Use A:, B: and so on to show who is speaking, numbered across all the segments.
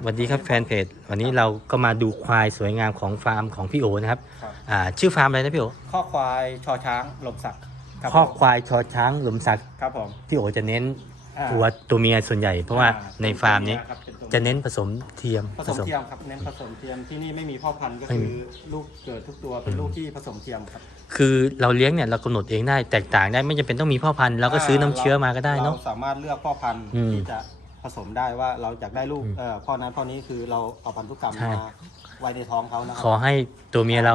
A: สวัสดีครับแฟนเพจวันนี้เราก็มาดูควายสวยงามของฟาร์มของพี่โอนะครับ
B: ครับ
A: อ่าชื่อฟาร์มอะไรนะพี่โอ
B: ข้อควายชอช้างหลบสักครับ
A: ข้อ
B: ผม
A: ควายชอช้างหลุมศักดิ์
B: ครับผม
A: พี่โอจะเน้น
B: อ่า
A: ตัวตัวเมียส่วนใหญ่ เพราะว่า
B: อ่
A: ในฟาร์มนี้
B: ครับเป็นตัว
A: จะเน้นผสมเทียม
B: ผสมเทียมครับเน้นผสมเทียมที่นี่ไม่มีพ่อพันธุ์ก็
A: ไม่
B: คื
A: มี
B: อลูกเกิดทุกตัวเป็นลูกที่ผสมเทียมครับ
A: คือเราเลี้ยงเนี่ยเรากำหนดเองได้แตกต่างได้ไม่จำเป็นต้องมีพ่อพันธุ์เราก็ซื้อน้ำเชื้อมาก็ได้เนาะ
B: เราสามารถเลือกพ่อพันธุ์
A: อืม
B: ที่จะ ผสมได้ว่าเราอยากได้ลูก
A: อืม
B: เอ่อพ่อนั้นพ่อนี้คือเราเอาพันธุกรรม
A: ใช่
B: มาไว้ในท้องเขานะค
A: ข
B: รับ
A: อให้ตัวเมียเรา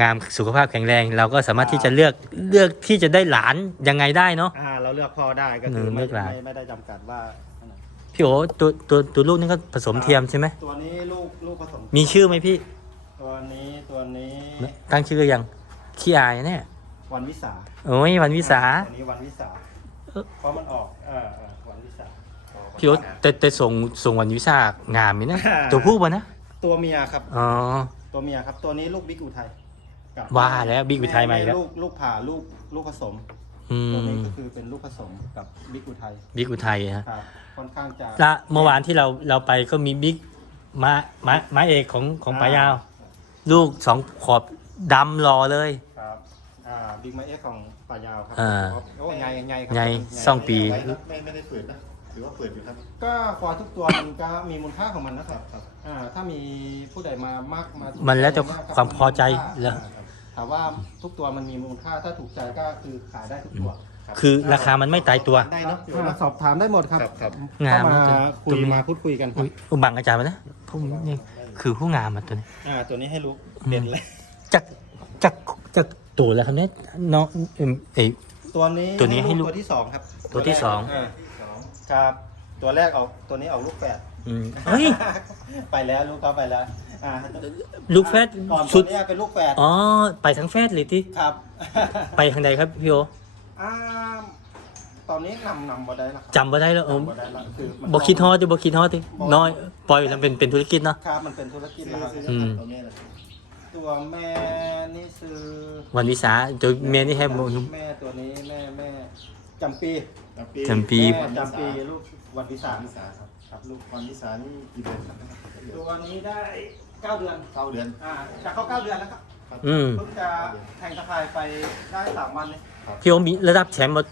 A: งามๆสุขภาพแข็งแรง เราก็สามารถที่จะเลือกเลือกที่จะได้หลานยังไงได้เนาะ
B: อ่าเราเลือกพ่อได้ก็คือ
A: เออ
B: ไม่
A: เลือกหลาน
B: ไม่ไม่ได้จำกัดว่าอันไหน
A: พี่โอตัวตัวตัวลูกนี่ก็ผสมเทียมใช่ไหม
B: ตัวนี้ลูกลูกผสม
A: มีชื่อไหมพี่
B: ตัวนี้ตัวนี้
A: ตั้งชื่อยังขี้อายเนี่ย
B: วันวิสา
A: โอ้ยวันวิสา
B: ตัวนี้วันวิสา
A: เอ้อ
B: เพราะมันออกเออเออวันวิสา
A: พี่โอแต่แต่ส่งส่งวันวิสางามไหมนะ ตัวผู้ป่ะนะ
B: ตัวเมียครับ
A: อ๋อ
B: ตัวเมียครับ ตัวนี้ลูกบิ๊กอุทัยกับ
A: ว่าแล้วบิ๊กอุทัยมาอีกแล้ว
B: ลูกลูกผ่าลูกลูกผสม
A: อื
B: ตัวนี้
A: ม
B: ก็คือเป็นลูกผสมกับบิ๊กอุทัย
A: บิ๊กอุทัยฮะ
B: ครับค่อนข้างจะ
A: และเมื่อวานที่เราเราไปก็มีบิ๊กม้าม้าม้าเอกของของปายาว ลูกสองขอบดำรอเลย
B: ครับอ่าบิ๊กไมเอ็กของป่ายาวครั
A: อ่า
B: โอ้ไงไงครั
A: ไงซ่องปี
C: ไว้ครับไม่ไม่ได้เปิดนะ ถือว่าเปิดอยู่ครับ
B: ก็ควายทุกตัวมันก็มีมูลค่าของมันนะครับอ่าถ้ามีผู้ใดมามากมา
A: มันแล้วแต่
B: รับ
A: ความพอใจเหรอ
B: ถามว่าทุกตัวมันมีมูลค่าถ้าถูกใจก็คือขายได้ทุกตัว
A: คือราคามันไม่ตายตัว
C: ได้เนอะ
B: อ่าสอบถามได้หมดครับ
C: ครับครับ
A: งาม
B: เข้ามา
A: ตัว
B: คุ
A: ตัวยนี้
B: มาพูดคุยกันครั
A: อุ้
B: บ
A: ยอุบังอาจารย์มานะพวกนี้นี่คือผู้งามอะตัวนี้
B: อ่า ตัวนี้ให้รู้เด่นเลย
A: จากจากจากตัวแล้วครับเนี่ยน้องเอิ่มเอย
B: ตัวนี้
A: ตัวนี้ให้ลูก
B: ตัวที่สองครับ
A: ตัวที่สองา
B: ครับ ตัวแรกเอาตัวนี้เอาลูกแฝด
A: อืมเฮ้ย
B: ไปแล้วลูกเขาไปแล้ว อ่า
A: ลูกแฟด
B: ก่อน
A: สุ
B: ตัว
A: ด
B: เนี้ยเป็นลูกแฝด
A: อ๋อ ไปทั้งแฟดเลยที่
B: ครับ
A: ไปทางใดครับพี่โอ
B: อ่าตอนนี้นำนำมาได้แล้วครับ
A: จำบ่ได้แล้วเออ
B: จำบ่ได้แล้วคือมัน
A: บ่คิดฮอดดิบ่คิดฮอดดิน้อย ปล่อยแล้วเป็นเป็นธุรกิจเนาะ
B: ครับมันเป็นธุรกิจ
C: ซื้อ
B: แล้วครับ
C: ซื้อ
A: อืม
C: ตัวนี้เลย
B: ตัวแม่นี่ซื้อ
A: วันวิสาตัวเมียนี่แฮบบ่
B: แม่ตัวนี้แม่แม่จำปี
A: จำปี
B: แม่จำปีลูกวันวิสา
C: วิสาครับ
B: ครับลูก
C: วันวิสานี่กี่เดือนครับ
B: ตัวนี้ได้เก้าเดือน
C: เก้าเดือน
B: อ่าจะเข้าเก้าเดือนแล้วครับ
A: อืม
B: เพิ่งจะแทงตะไคร้ไปได้สามวันเลย
A: พี่โอมีระดับแชมป์บ่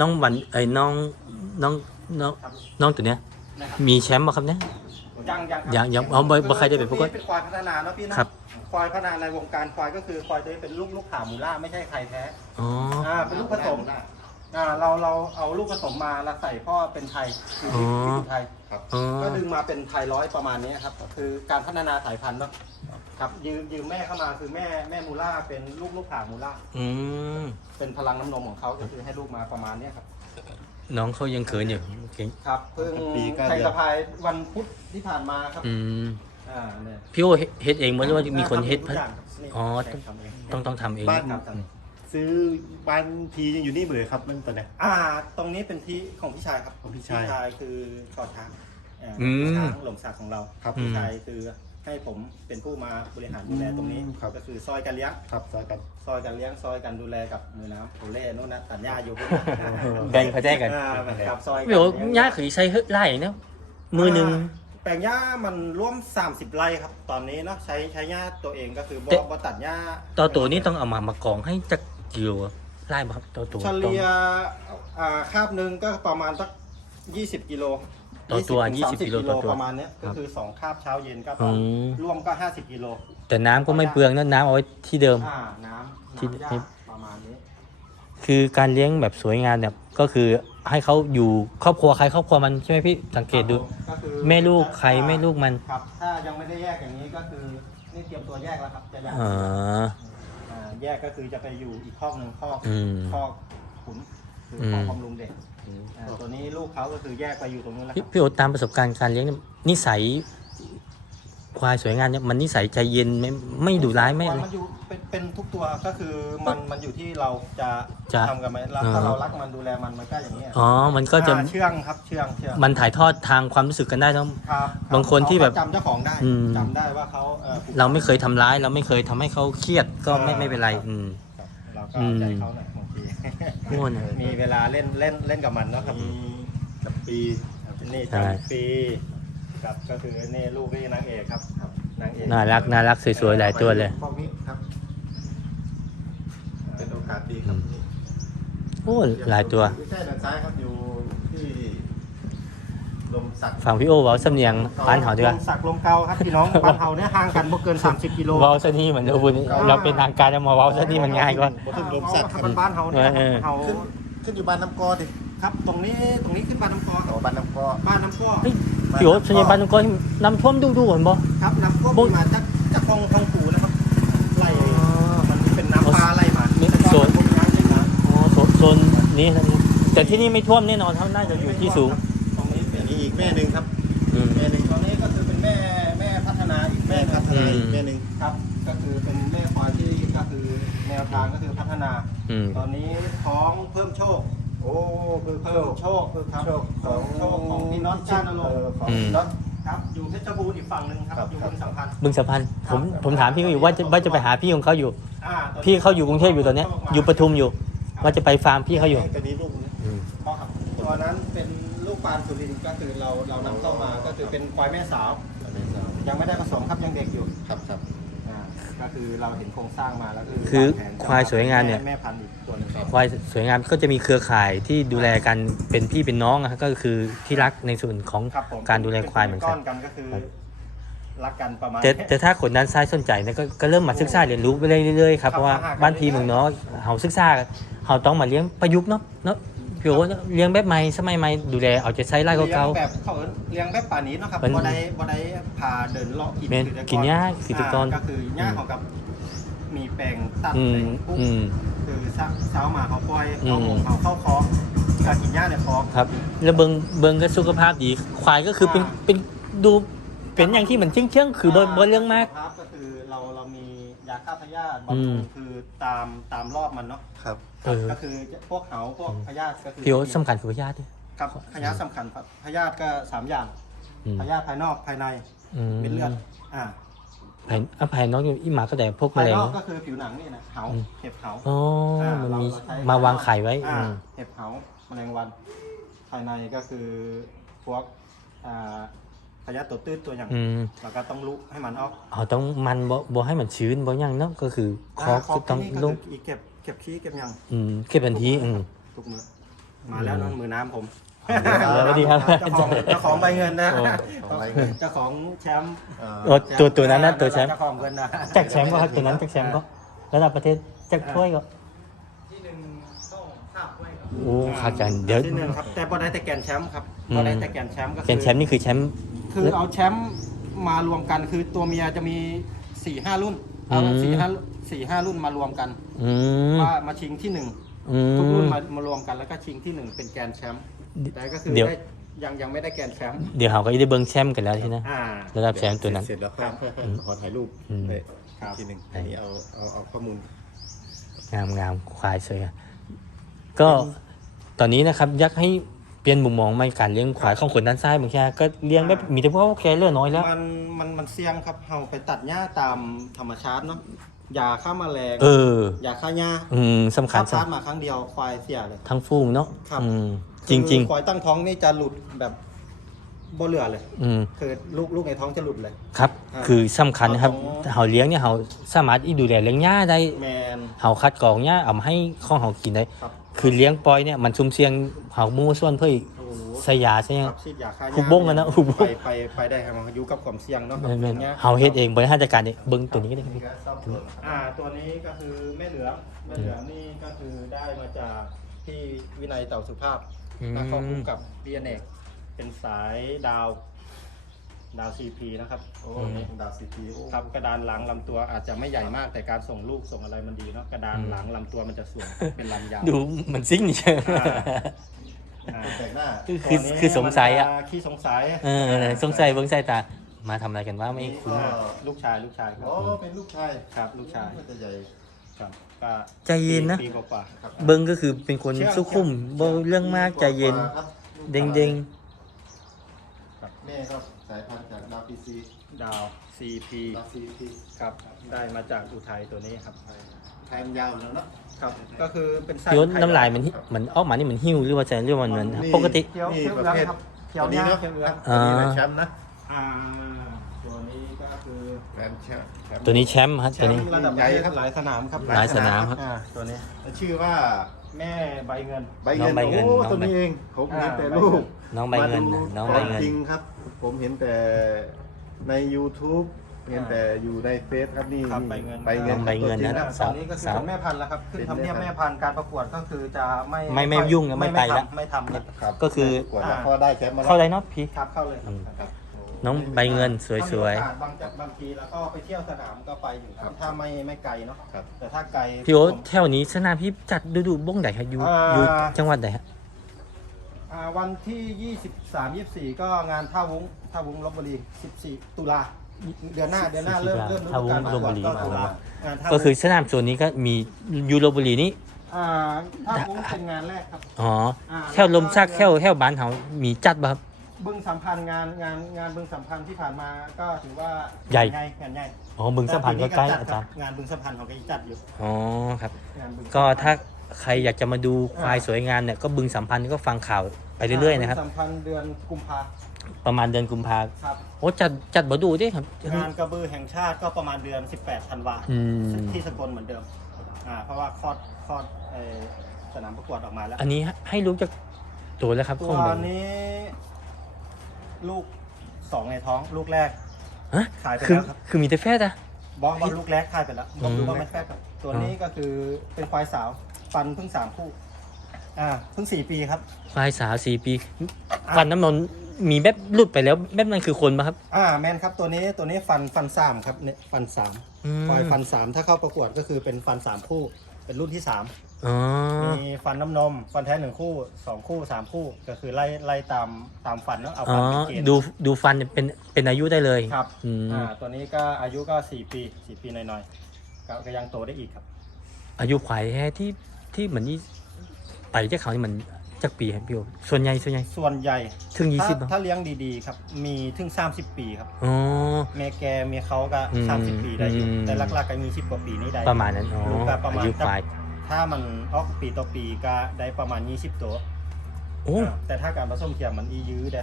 A: น้องวันไอ้น้องน้องน้องน้องตัวเนี้ย
B: นะครับ
A: มีแชมป์บ่ครับเนี่ย
B: ยังยังครับ
A: ยังยังเอาบ่บ่ใครได้เป็นผู้
B: ตัว
A: ก็
B: นี้เป็นควายพัฒนาแล้วพี่นะครับ ควายพัฒนาในวงการควายก็คือควายตัวนี้เป็นลูกลูกขาหมูล่าไม่ใช่ใครแท้
A: อ๋อ
B: อ่าเป็นลูกผสม อ่าเราเราเอาลูกผสมมาแล้วใส่พ่อเป็นไทยคือ
A: อ๋อ
B: ที่อยู่ไทย
A: อ๋อ
B: ก็ดึงมาเป็นไทยร้อยประมาณนี้ครับก็คือการพัฒนาสายพันธุ์เนาะครับยืมยืมแม่เข้ามาคือแม่แม่มูล่าเป็นลูกลูกขามูล่า
A: อืม
B: เป็นพลังน้ำนมของเขาก็คือให้ลูกมาประมาณเนี้ยครับ
A: น้องเขายังเขินอยู่เก่ง
B: ครับเพิ่ง
C: ปีเก้า
B: แทง
C: เดือน
B: ตะพายวันพุธที่ผ่านมาครับ
A: อืม
B: อ่าเนี่ย
A: พี่โอเฮ็ดเฮ็ดเองบ่หรือว่ามีคนเฮ็ด
B: ทุกอย่างครับนี่
A: อ๋อ
B: แทงทำเอง
A: ต้องต้องทำเอง
C: บ้าน
B: ครับทำเอง
C: ซื้อบ้านทียังอยู่นี่เบอร์ครับนั่นตัวเนี้ย
B: อ่า ตรงนี้เป็นที่ของพี่ชายครับ
C: ของพี่ชาย
B: คือชอช้างเอ่ออ
A: ม
B: ช้างหลงสักของเรา
C: ครับ
B: พี่ชายคือให้ผมเป็นผู้มาบริหารดูแลตรงนี้
C: อืมครับ
B: ก็คือซอยการเลี้ยง
C: ครับซอยกัน
B: ซอยการเลี้ยงซอยการดูแลกับมือน้ำโอเล่นู่นนะสัญญาอยู่พวก
A: แบ่งเขาแจ้กัน
B: อ่ากับซอย
A: พี่โอย่าเคยใช้เฮ็ดไร่เนาะมือหนึง
B: แปลงหญ้ามันร่วม 30 ไร่ครับ ตอนนี้เนาะใช้ใช้หญ้าตัวเองก็คือบ่
A: แต่
B: บ่ตัดหญ้า
A: ต่อตัวนี้ต้องเอามามากองให้จัก กิโลไร่บ่ครับต่อตัว
B: เฉลี่ยอ่าคาบหนึ่งก็ประมาณสัก20กิโล
A: ต่อตัว
B: 20
A: 20กิโลต่อตัว
B: ประมาณเนี้ย
A: ครั
B: ก็
A: บ
B: คือ2คาบเช้าเย็นก็
A: อืม
B: รวมก็50กิโล
A: แต่น้ำก็ไม่เปลืองนะน้ำเอาไว้ที่เดิม
B: อ่าน้ำ
A: ที่
B: น้ำหญ้า
A: ที่
B: ประมาณนี้
A: คือการเลี้ยงแบบสวยงามเนี่ยก็คือให้เขาอยู่ครอบครัวใครครอบครัวมันใช่ไหมพี่สังเกตดู
B: ก็คือ
A: แม่ลูกใครแม่ลูกมัน
B: ครับ ถ้ายังไม่ได้แยกอย่างนี้ก็คือนี่เตรียมตัวแยกแล้วครับจะแยก
A: อ๋อ
B: อ่า แยกก็คือจะไปอยู่อีกคอกหนึ่งคอก
A: อืม
B: คอกขุนคืออ
A: ม
B: คอกบำรุงเด็กอ่าตัวนี้ลูกเขาก็คือแยกไปอยู่ตรงนู้นแล้วค
A: พี่
B: รับ
A: พี่โอตามประสบการณ์การเลี้ยงเนี่ยนิสัย ควายสวยงามเนี่ยมันนิสัยใจเย็นไม่ไม่ดุร้ายไม่อะไร
B: มันอยู่เป็นเป็นทุกตัวก็คือมันมันอยู่ที่เราจะ
A: จะ
B: ทำกันไหมแล้ว
A: อ่า
B: ถ้าเรารักมันดูแลมันมันก็อย่างนี้ย
A: อ๋อ มันก็จะ
B: อ่าเชื่องครับเชื่องเชื่อง
A: มันถ่ายทอดทางความรู้สึกกันได้เนอะ
B: ครับ
A: บางคนที่แบบ
B: เขาจำเจ้าของได้
A: อืม
B: จำได้ว่าเขาอ่อผูก
A: เราไม่เคยทำร้าย เราไม่เคยทำให้เขาเครียดก็ไม่
B: อ่า
A: ไม่เป็นไร อืม
B: ครับเราก็เอาใจเขาหน่อยบางที
A: ง่วนอะ
B: มีเวลาเล่นเล่นเล่นกับมันเนาะครับ
C: มีกับปี
B: นี่
A: ใช่
B: จำปี ครับก็คือนี่ลูกนี่นางเอกครับครับนางเอก
A: น่ารักน่ารักสวยๆหลายตัวเลย
C: พวกนี้ครับ เป็นโอกาสดีครับ
A: โอ้หลายตัว
C: ไม่ใช่ด้านซ้ายครับอยู่ที่ลมสัก
A: ฝั่งพี่โอเว้าสำเนียงบ้านเฮาดีกว่า
B: ลงสักลงเกาครับพี่น้องบ้านเฮาเนี่ยห่างกันบ่เกิน 30กิโล
A: เว้าซะนี่เหมือนอุบลเราเป็นทางการจะมาเว้าซะนี่มันง่ายกว่า
C: บ่ถึงลมสักครับ
B: มันบ้านเฮาเนี่ย
A: เออ
B: เฮา
C: ขึ้นขึ้นอยู่บ้านน้ำกอดิ
B: ครับตรงนี้ตรงนี้ขึ้นบ้านน้ำกอ
C: ต่อบ้านน้ำกอ
B: บ้านน้ำกอ
A: เฮ้ย พี่โอส่วนใหญ่บ้านก็น้ำท่วมดูดูๆเห็นบ่
B: ครับน้ำกอ
A: บุญ
B: มีมาจากจากคลองคลองปู่นะครับไล่มันเป็นน้ำปลาไล่มา
A: นี่
B: แล้วก็
A: โซน
B: พวกน้ำเล็กน้ำ
A: อ๋อโซนโซนนี้นะแต่ที่นี่ไม่ท่วมแน่นอนครับน่าจะอยู่ที่สูง
B: ตรงนี้เป็
C: อั
B: น
C: นนี้อีกแม่หนึ่งครับ
A: อืม
C: แม่หนึ่ง
B: ตรงนี้ก็คือเป็นแม่แม่พัฒนาอีก
C: แม่
B: แม่
C: พั
B: พั
C: ฒ
B: ฒ
C: นา
B: นา
C: อีกแม่หนึ่ง
B: ครับ ก็คือเป็นแม่ควายที่ก็คือแนวทางก็คือพัฒนา
A: อืม
B: ตอนนี้ท้องเพิ่มโชค
C: โอ้ คือ
B: เพิ่มโชคคือครับ
C: โชคข
B: เพิ่
C: อง
B: มโชคของพี่น็อตจ้านนรงค์
C: เออของ
A: อืม
C: น็อต
B: ครับอยู่เพชรบูรณ์อีกฝั่งหนึ่งครับ
C: ครับ
B: อยู่บนสัมพันธ์
A: บึงสะพานผมผมถามพี่เขาอยู่ว่าจะว่าจะไปหาพี่ของเขาอยู่
B: อ่าตอนนี้
A: พี่เขาอยู่กรุงเทพอยู่ตอนเนี้ยอยู่ปทุมอยู่ว่าจะไปฟาร์มพี่เขาอยู่
C: ตัวนี้ลูกนะ
A: อืม
B: ก็ครับตัวนั้นเป็นลูกปานสุรินทร์ก็คือเราเรานำเข้ามาก็คือเป็นควายแม่สาว ยังไม่ได้ผสมครับยังเด็กอยู่
C: ครับครับ
B: อ่าก็ คือเราเห็นโครงสร้างมาแล้วคือ
A: คือ
B: วงแผนจะ
A: ควายสวยงามเนี่ย
B: แม่พันธุ์อีกตัวหนึง
A: ควายสวยงามก็จะมีเครือข่ายที่ดูแลกันเป็นพี่เป็นน้องอะครับก็คือที่รักในส่วนของ
B: ครับผม
A: การดูแลควายเหมือนกัน
B: ก้อนกันก็คือรักกันประมาณ
A: แต่แต่ถ้าคนด้านซ้ายสนใจเนะก็ก็เริ่มมาศึกษาเรียนรู้ไปเรื่อยๆครับเพราะว่าบ้านพี่เมืองน้อยเขาศึกษาเขาต้องมาเลี้ยงประยุกต์เนาะเนาะ พี่โอ้เลี้ยงแบบใหม่สมัยใหม่ดูแลเอาใจะใช้ไร่
B: เลี้ย
A: เก่าง
B: แบบเขาเลี้ยงแบบป่านี้เนาะครับ
A: มัน
B: บ่ได้บ่ได้พาเดินเลาะกิน
A: แม่น
B: คือแต่
A: กินหญ้าคือแต่ก่อนา
B: ก็คือหญ้าเขากับมีแปลงตัด
A: ๆอื
B: แปล
A: ม
B: งปุ๊บ
A: อืม
B: คือเช้ามาเขาปล่อย
A: อืม
B: เขาหมเขาเข้าคอกการกินหญ้าในคอก
A: ครับ แล้วเบิงเบิงก็สุขภาพดี ควายก็คือเป็น
B: อ่า
A: เป็นดูเป็นอย่างที่เหมือนเชื่องเชื่องๆคือบ่บ่เรื่องมาก
B: ครับก็คือเราเรามี ยาฆ่าพยาธิ
A: อื
B: บำรุ
A: ม
B: งคือตามตามรอบมันเนาะ
C: ครับ
A: เออ
B: ก็คือพวกเหาพวกพยาธิก็คือ
A: พี่โอ้สำคัญคือพยาธิด้วย
B: ครับพยาธิสำคัญครับพยาธิก็สามอย่าง
A: อืม
B: พยาธิภายนอกภายใน
A: อืม
B: เป็นเลือดอ่า
A: ภายอะภายนอกอยู่อีหมาก็แต่พวกแม
B: ภาย
A: ลง
B: นอกก็คือผิวหนังนี่นะเหา
A: อืม
B: เห็บเหา
A: อ๋อ
B: อ่า
A: มันมี
B: เรเใช้
A: มาวางไข่ไว้
B: อ่า
A: อืม
B: เห็บเหาแมลงวัน ภายในก็คือพวกอ่าพ ยาธิตัวตื้นตัวอย่าง
A: อืม
B: เราก็ต้องลุให้มันออก
A: เอาต้องมันบ่บ่ให้มันชื้นบ่หยังเนาะก็คือคอกาต้อง
B: ที่นี่
A: ล
B: ก็
A: ง
B: คืออีกเก็บเก็บขี้เก็บหยัง
A: อืมเก็บทันทีอืม
B: ทุกมือมาแล้วนั่นมือน้ำผม
A: สวัสดีครับ
B: เจ้าของเจ้าของใบเงินนะ
A: โอ้
C: ของใบเงิน
B: เจ้าของแชมป์
C: เอ่อ
A: โอ้ตัวตัวนั้นนะตัวแชมป์
B: เจ้าของเงินนะ
A: แจ็คแชมป์ก็ครับตัวนั้นแจ็คแชมป์ก็ระดับประเทศแจ็คถ้วยก็
B: ที่หนึ่งต้องทราบไว้ครับ
A: โอ้ขาดกันเดี๋ยว
B: ที่หนึ่งครับแต่บ่ได้แต่แกนแชมป์ครับ
A: อืม
B: บ่ได้แต่แกนแชมป์ก็
A: แกนแชมป์นี่คือแชมป์
B: คือเอาแชมป์มารวมกัน คือตัวเมียจะมีสี่ห้ารุ่นเอา
A: อืม
B: สี่ห้าสี่ห้ารุ่นมารวมกัน
A: อืม
B: ว่ามาชิงที่หนึ่ง
A: อื
B: ทุกรุ่น
A: ม
B: มามารวมกันแล้วก็ชิงที่หนึ่งเป็นแกนแชมป์แต่ก็คือ
A: เดี๋ยว
B: ได้ยังยังไม่ได้แกนแชมป์
A: เดี๋ยวเขาก็จะได้เบิ่งแชมป์กันแล้วใช่ไหม
B: อ่า
A: ระดับแชมป์ตัวนั้น
C: เสร็จแล้วค่อยค่อยค่อยขอถ่ายรูป
A: อืม
C: ไป
B: ครับ
C: ทีหนึ่งอันนี้เอาเอาเอาข้อมูล
A: งามงามควายสวยอะก็ตอนนี้นะครับอยากให้ เปลี่ยนมุมมองใหม่การเลี้ยงควายของคนด้านซ้ายบางทีก็เลี้ยงแบบมีแต่พวกแค่เลือน้อยแล้ว
B: มันมันมันเสี่ยงครับเราไปตัดหญ้าตามธรรมชาติเนาะยาฆ่าแมลง
A: เออ
B: ยาฆ่าหญ้า
A: อืมสำคั
B: ถ้า
A: ญ
B: พลาด
A: สำ
B: มาครั้งเดียวควายเสียเลย
A: ทั้งฟูงเนาะ
B: ครับ
A: อืมจริงจริง
B: คือควายตั้งท้องนี่จะหลุดแบบบ่เหลือเลย
A: ๆอืม
B: คือลูกลูกในท้องจะหลุดเลย
A: ครับ
B: อ่า
A: คือสำคัญนะครับ
B: เราต้อง
A: เขาเลี้ยงเนี่ยเขาสามารถอีดูแลเลี้ยงหญ้าได้
B: แมน
A: เขาคัดกรองหญ้าเอามาให้ข้องเขากินได้
B: ครับ
A: คือเลี้ยงปล่อยเนี่ยมันซุ่มเสี่ยงเขามู่ส่วนเพื่อ
B: โอ้โห
A: สยาใช่ไหม
B: ครับฉีดยาฆ่าหญ้า
A: หุบบ้งอะนะหุบบ้ง
B: ไปไปไปได้ครับมันอยู่กับความเสี่ยงเนาะ
A: แม่น
B: หญ้
A: ๆเขาเฮ็ดเองบริหารจัดการเองเบิ้งตัวนี้ก็ได้ครับพี่
B: อ่าตัวนี้ก็คือแม่เหลืองแม่เหลืองนี่ก็คือได้มาจากที่วินัยเต่าสุภาพ
A: อืม
B: แล้วก็คู่กับเบียเนกเป็นสายดาว ดาวซีพีนะครับ
C: โอ้นี่ดาวซีพีโอ้
B: ครับกระดานหลังลำตัวอาจจะไม่ใหญ่มากแต่การส่งลูกส่งอะไรมันดีเนาะกระดานหลังลำตัวมันจะสวยเป็นลำยาว
A: ดูเหมือนซิงนี่ใช่ไหม
B: อ่า
C: แต่งหน้า
A: คือคือคือสงสัยอะ
B: มันจขี้สงสัย
A: เออสงสัยเบิ้งสายตา มาทำอะไรกันว่าไม่คุ้น
B: อ่าลูกชายลูกชายครับ
C: อ๋อเป็นลูกชาย
B: ครับลูกชาย
C: มันจะใหญ่
B: ครับก็
A: ใจเย็นนะ
B: ปีกว่าๆ
C: ครับ
A: เบิ้งก็คือเป็นคนสุขุมบ่เรื่องมากใจเย็น
C: ครับ
A: เด้ง เด้ง
C: แม่ก็สายพันธุ์จากดาวพีซี
B: ดาว CP
C: ดาวซีพี
B: ครับได้มาจากอุทัยตัวนี้ครับ
C: ไทยมันยาวแล้วเนาะ
B: ครับ ก็คือเป็นไส้
A: ๆโยนน้ำลายมันหิมันออกมานี่มันหิ้วหรือว่าจะเรียกว่ามัน
C: นี่
A: ปกติ
B: เขียว
C: นี่
B: เขียว
C: ประ
B: เหลือง
C: เภท
B: ครับเขียว
C: ตัว
B: ห
C: นี้
B: น้า
C: เนาะ
B: เขียวเหลือง
C: ตัวนี้นะแชมป์นะ
B: อ่าตัวนี้ก็คือ
C: แชมป์แชมป์แชมป์
A: ตัวนี้แชมป์ฮะตัวนี้
B: แชมป์ระดับประเทศหลายสนามครับ
A: หลายสนามครับ
B: อ่าตัวนี้
C: ชื่อว่า
B: แม่ใบเงิน
C: ใบเงิน
A: น้องใบเงิน
C: โอ้
A: น้อง
C: ตัว
A: ใบ
C: นี้เองผมเห็น
B: อ่า
C: แต่
B: ใบ
C: รูป
A: น้องใบเงิน
C: มาดู
A: น้องใบเงิน
C: จริงครับ ผมเห็นแต่ใน YouTube เห็นแต่อยู่ในเฟซครับนี่
B: ครับใบเงิน
C: ใบเงิน
A: น้องใบเงิน
C: ตัวจริ
A: นะ
C: ครับ
B: ตอนนี้ก็คือเป็นแม่พันธุ์แล้วครับขึ้นทำเนียบแม่พันธุ์การประกวดก็คือจะไม่
A: ไม่ไม่ยุ่งนะไม่ไปละ
B: ทำไม่ทำละ
C: ครับ
A: ก็คือ
C: กว่า พอได้แชมป์มาแล้ว
A: เข้าได้เนาะพี่
B: ครับเข้าเลยครับ
A: อืม
B: ครับ
A: น้องใบเงินสวย
B: ถ้ามีโอกาสบางจะบางทีแล้วก็ไปเที่ยวสนามก็ไปอยู่ครับถ้าไม่ไม่ไกลเนาะ
C: ครับ
B: แต่ถ้าไกล
A: ๆ พี่โอ๊ต
B: ผม
A: แถวนี้สนามพี่จัดดูดูบ้งไหนครับอยู่
B: อ่า
A: อยู่จังหวัดไหนฮะ
B: อ่าวันที่ 23 24 ก็งานท่าวุ้งท่าวุ้งลบบุรี 14 ตุลาเดือนหน้าเดือนหน้าเริ่มเริ่มฤดูกาลประกวดก็ตุลางานท่า
A: ก็
B: วุ้ง
A: คือสนามส่วนนี้ก็มียูโรบุรีนี่
B: อ่าท่าวุ้งเป็นงานแรกครับ
A: อ๋อ
B: อ่า
A: แถวลมซักแถวแถวบ้านเขามีจัดบ่ครับ
B: บึงสัมพันธ์งานงานงานบึงสัมพันธ์ที่ผ่านมาก็ถือว่า
A: ใหญ่
B: งานงานใหญ่
A: อ๋อบึงสะพานก็ใกล้อาจารย์
B: งานบึงสัมพันธ์ของก็จัดอยู่
A: อ๋อครับ
B: งานบึง
A: ก็ถ้าใครอยากจะมาดูควายสวยงามเนี่ยก็บึงสัมพันธ์ก็ฟังข่าวไปเรื่อยๆนะครับ
B: งสัมพันธ์เดือนกุมภา
A: ประมาณเดือนกุมภา
B: ครับ
A: โอ้จัดจัดบ่ดูดิครับ
B: งานกระบือแห่งชาติก็ประมาณเดือน 18 ธันวา
A: อืม
B: ที่สกลเหมือนเดิมอ่าเพราะว่าคลอดคลอดเอ่อสนามประกวดออกมาแล้ว
A: อันนี้ให้รู้จักตัวแล้วครับ
B: ตั
A: ข้อ
B: ว
A: มูล
B: นี้ ลูกสองในท้องลูกแรก
A: ฮะ
B: ขายไป
A: คือ
B: แล้วครับ
A: คือมีแต่แฟดอะ
B: บองบอลลูกแรกขายไปแล้วบอง
A: อืม
B: ดูว่ามันแฟกครับตัวนี้ก็คือเป็นควายสาวฟันเพิ่งสามคู่ อ่าเพิ่งสี่ปีครับ
A: ควายสาวสี่ปีฟันน้ำนนมีแบบหลุดไปแล้วแบบนั้นคือคนปะครับ
B: อ่าแมนครับตัวนี้ตัวนี้ฟันฟันสามครับเนี่ยฟันสาม
A: อืม
B: ควายฟันสามถ้าเข้าประกวดก็คือเป็นฟันสามคู่ เป็นรุ่นที่สาม
A: อ๋อ
B: มีฟันน้ำนม ฟันแท้หนึ่งคู่สองคู่สามคู่ ก็คือไล่ไล่ตามตามฟันแล้วเอา
A: อ๋อ
B: ฟันเป็นเกณฑ์
A: ดูดูฟันเป็นเป็นอายุได้เลย
B: ครับ
A: อืม
B: อ่าตัวนี้ก็อายุก็สี่ปีสี่ปีหน่อยๆก็ก็ยังโตได้อีกครับ
A: อายุควายแท้ที่ที่เหมือนนี่ไปเจ้าเขานี่มัน จักปีครับพี่โอส่วนใหญ่ส่วนใหญ่
B: ส่วนใหญ่
A: ถึงยี่
B: ถ้า
A: สิบ
B: ถ้าเลี้ยงดีๆครับ มีถึง 30 ปีครับ
A: อ๋อ
B: แม่แกเมียเขาก็
A: อืม
B: 30 ปีได้อยู่
A: อืม
B: แต่หลักๆก็มี10กว่าปีนี้ได้
A: ประมาณนั้นอ๋อ
B: ลูกก็ประมาณ
A: อายุควาย
B: ถ้ามันออกปีต่อปีก็ได้ประมาณ 20 ตัว
A: โอ้
B: อ่าแต่ถ้าการผสมเทียมมันอียื้อเด้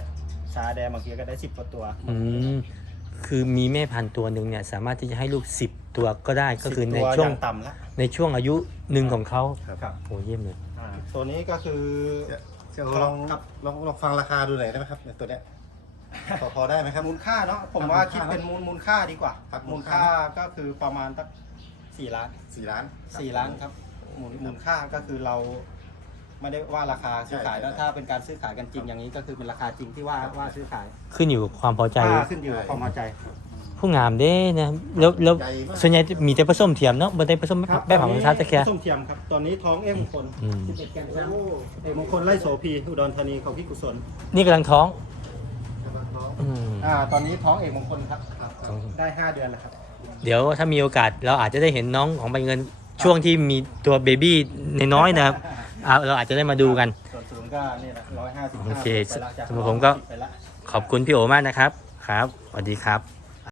B: ชาแดงบางทีก็ได้ 10กว่าตัว
A: อืมคือมีแม่พันธุ์ตัวหนึ่งเนี่ยสามารถที่จะให้ลูกสิบตัวก็ได้ก็คือ
B: 10
A: ใน
B: ตัว
A: ช่วง
B: อย่างต่ำละ
A: ในช่วงอายุหนึ่งของเขา
B: ครับ
A: โอ้เยี่ยมเลย
B: อ่า ตัวนี้ก็คือ
C: เดี๋ยวลอง
B: ครับ
C: ลองลองฟังราคาดูหน่อยได้ไหมครับในตัวเนี้ยพอพอได้ไหมครับ
B: มูลค่าเนาะผม
C: ครับ
B: ว่า
C: มูล
B: คิด
C: ค่า
B: เป็นมูลมูลค่าดีกว่า
C: ครับมู
B: มู
C: ล
B: ล
C: ค่า
B: ค่าก็คือประมาณสักสี่ล้าน
C: สี่ล้าน
B: สี่ล้านครับมูลมูลค่าก็คือเราไม่ได้ว่าราคาซื้อขาย
C: ใช่
B: แล้วถ้าเป็นการซื้อขายกันจริงอย่างนี้ก็คือเป็นราคาจริงที่ว่าว่าซื้อขาย
A: ขึ้นอยู่กับความพอใจ
B: ค่าขึ้นอยู่กับความพอใจ
A: ผู้งามเด้นะแล้วแล้ว
C: ใหญ่มาก
A: ส่วนใหญ่มีแต่ผสมเทียมเนาะบ่ได้ผสมแบบของชาติตะแค
B: ผสมเทียมครับ ตอนนี้ท้องเอ็มงคล
A: อืม
B: 11แกนช้างเอกมงคลไล่โสพีอุดรธานีของพี่กุศล
A: นี่กำลังท้องอืม
B: อ่าตอนนี้ท้องเอกมงคลครับ
A: ท้อง
B: ได้5เดือนแล้วครับ
A: เดี๋ยวถ้ามีโอกาสเราอาจจะได้เห็นน้องของใบเงินช่วงที่มีตัวเบบี้น้อยๆนะครับอ่าเราอาจจะได้มาดูกัน
B: ส่วนสูงก็นี่แหละร้อยห้าสิบ
A: โอเค
B: ไปละจาก
A: สำหรับผมก็
B: 110ไปละ
A: ขอบคุณพี่โอมากนะครับครับสวัสดีครับ